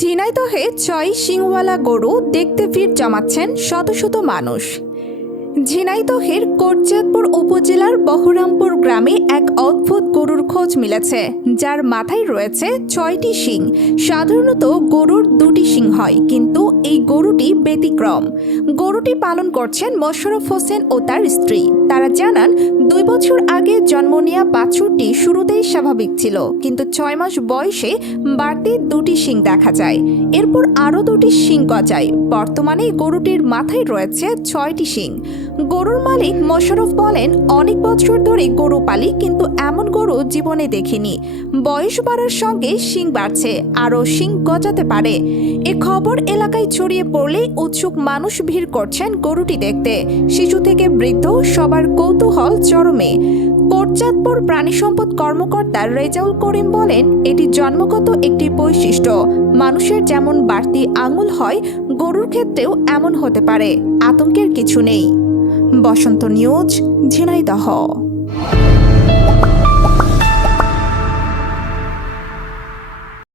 ঝিনাইদহে ছয় সিংওয়ালা গরু দেখতে ভিড় জমাচ্ছেন শত শত মানুষ। ঝিনাইদহের কোটচাঁদপুর উপজেলার বহরামপুর গ্রামে এক অদ্ভুত গরুর খোঁজ মিলেছে, যার মাথায় রয়েছে ছয়টি শিং। সাধারণত গরুর দুটি শিং হয়, কিন্তু এই গরুটি ব্যতিক্রম। গরুটি পালন করছেন মোশাররফ হোসেন ও তার স্ত্রী। তারা জানান, দুই বছর আগে জন্ম নেওয়া বাছুরটি শুরুতেই স্বাভাবিক ছিল, কিন্তু ছয় মাস বয়সে বাড়তি দুটি শিং দেখা যায়। এরপর আরও দুটি শিং গজায়। বর্তমানে গরুটির মাথায় রয়েছে ছয়টি শিং। গরুর মালিক মোশারফ বলেন, অনেক বছর ধরে গরু পালি, কিন্তু এমন গরু জীবনে দেখিনি। বয়স বাড়ার সঙ্গে শিং বাড়ছে, আরও শিং গজাতে পারে। এ খবর এলাকায় ছড়িয়ে পড়লেই উৎসুক মানুষ ভিড় করছেন গরুটি দেখতে। শিশু থেকে বৃদ্ধ, সবার কৌতূহল চরমে। কোটচাঁদপুর প্রাণী সম্পদ কর্মকর্তা রেজাউল করিম বলেন, এটি জন্মগত একটি বৈশিষ্ট্য। মানুষের যেমন বাড়তি আঙুল হয়, গরুর ক্ষেত্রেও এমন হতে পারে। আতঙ্কের কিছু নেই। বসন্ত নিউজ ঝিনাইদহ।